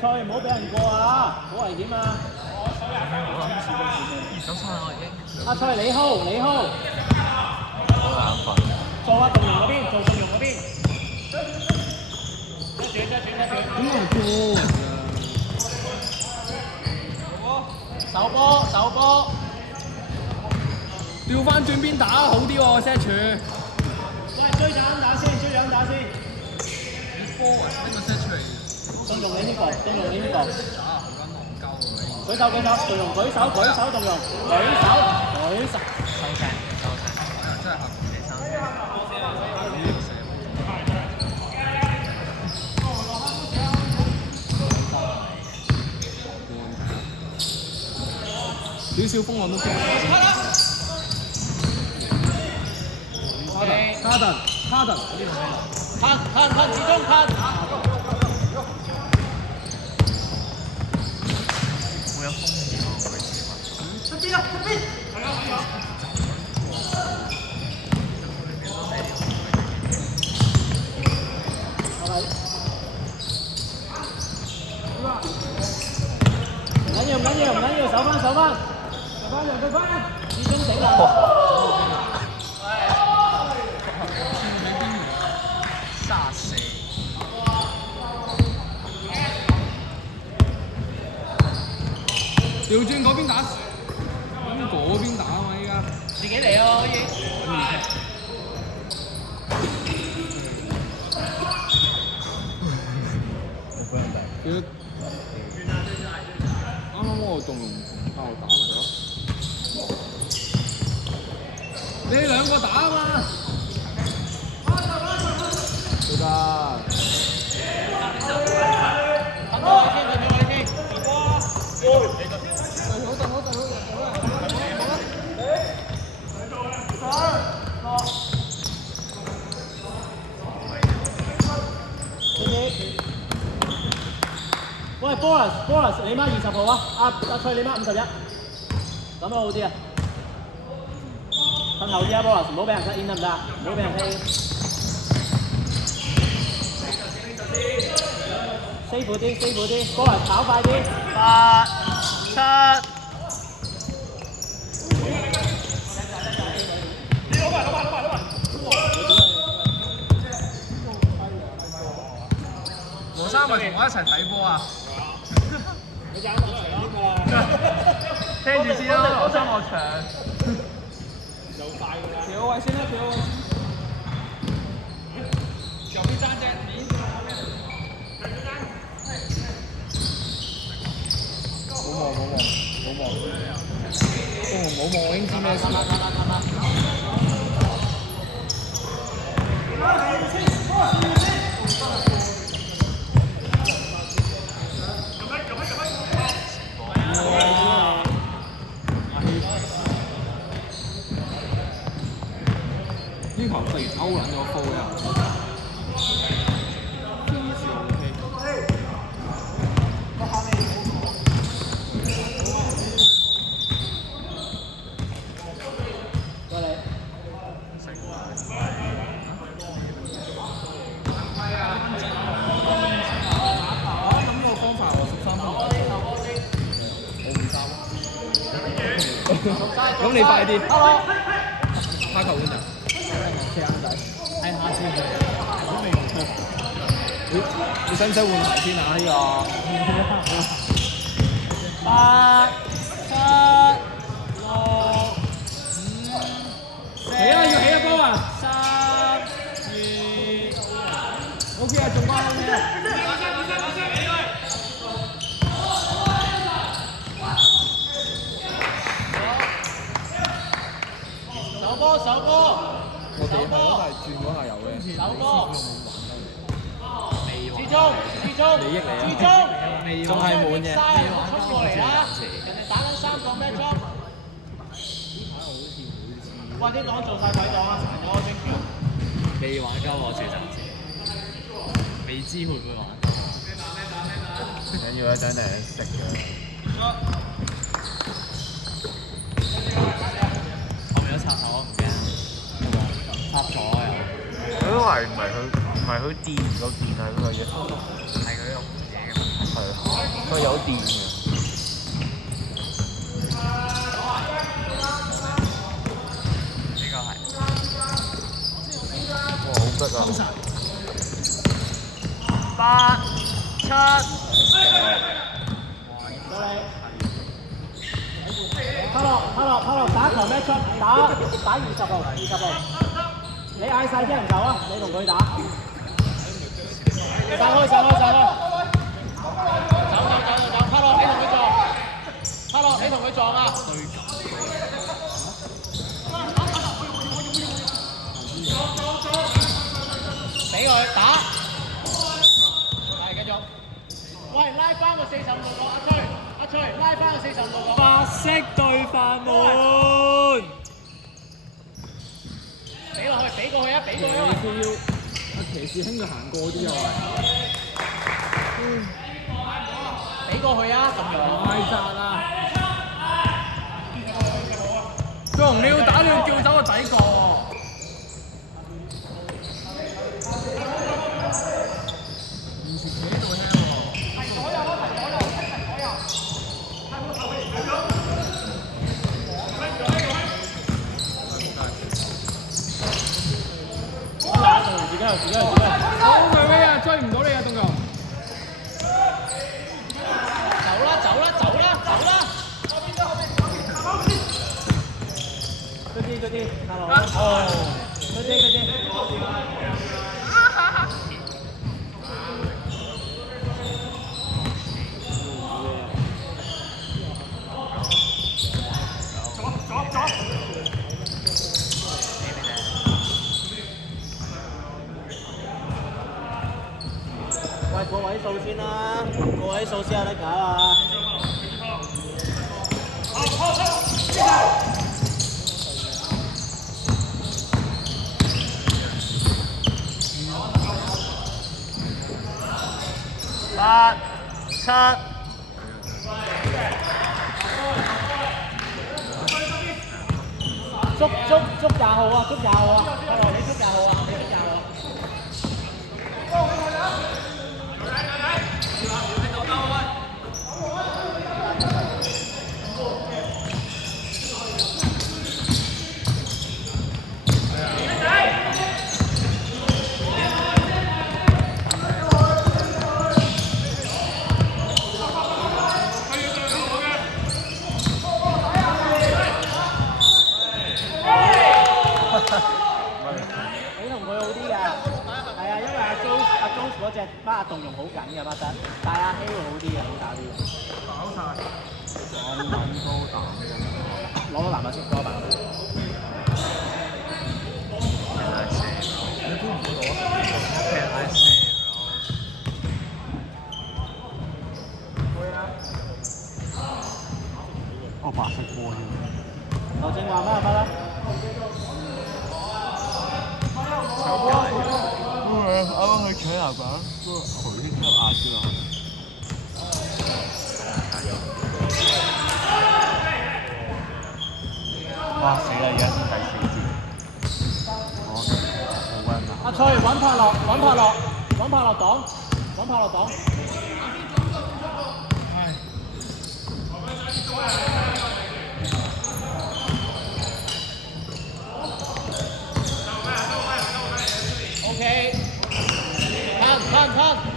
翠唔好俾人過啊，好危險啊！阿翠你 hold 你 hold， 做啊動容嗰邊，做動容嗰邊。點解過手波手波，調翻轉邊打好啲喎 set 柱。喂追緊打先，追緊打先。波啊！呢個 set 出嚟嘅。動容你呢個，動容你呢個。打好撚戇鳩喎！舉手舉手，動容舉手舉手動容，舉手舉手。收聲收聲，真係合理生。少少風浪都驚。哈登，看，集中看。好有風險喎佢似乎。出邊啦，出邊。唔緊要，守翻。始終頂啦。34。調轉嗰邊打，咁嗰邊打啊嘛依家。自己嚟啊可以。其實啱啱我動用靠打嚟咯，你兩個打啊嘛，對吧？喂 ，Boris，你掹20號啊！阿翠你掹51，咁樣好啲啊！褪後啲啊 ，Boris，唔好俾人 cut in 得唔得？唔好俾人 cut in。safe 啲 ，Boris 跑快啲。8、7。黃生咪同我一齊睇波啊！聽住先啦，黃生落場。調個位先啦，調個位先。上邊爭隻面。冇望，我已經知咩事。呢球突然勾撚咗波呀！咁你快啲，下球換人。四眼仔，睇下先。你使唔使換鞋先啊？呢個8、7、6、5、起啊！要起一波啊3、2 ，OK 啊，仲關咩啊？手波，我哋係都係轉嗰下遊嘅。手波，未志忠，利益嚟啊！志忠，仲係滿嘅。衝過嚟啦！人哋打緊3個咩裝？哇！啲檔做晒鬼檔啊，殘咗我精橋。未玩鳩我住暫時，未知會唔會玩。唔緊要啦，等陣食嘅。後面有插頭唔驚，插咗又。佢都話唔係佢電個電係嗰個嘢，係佢用嘢嘅。係。佢有電嘅。呢個係。哇！好吉啊！ 8、7。卡洛，打球咩出？打20號，你嗌晒啲人走啊！你同佢打。散開！走！卡洛，你同佢撞。卡洛，你同佢撞啊！俾佢打。係繼續。喂，拉翻個45個，阿翠，拉翻個45個。白色對飯碗。俾落去，俾過去啊！阿騎士兄佢行過啲又係。俾過去啊！咁樣。太賺啦！張紅，你要打你要叫走個底角喎。現時企喺度聽喎。提左右。自己。好佢咩啊？追唔到你啊，棟球。走啦！嗰啲，大佬。哦。嗰啲。喂，個位數先啦，個位數先有得搞啊！8、7。捉20號啊！捉20號啊！阿羅，你捉20號啊！你同佢好啲嘅，係啊，因為阿 Jones 嗰隻巴動用好緊嘅巴得，但係阿 A 會好啲嘅，好打啲嘅。搞晒。咁高膽嘅。攞到籃板先，攞籃板。你估唔估到啊？哦，白色波添。劉正華乜啦？啱啱去搶籃板，嗰個隨即刻壓咗落去。哇！死啦！而家先第4節。好温啊！阿翠揾帕洛擋。OK， 噴。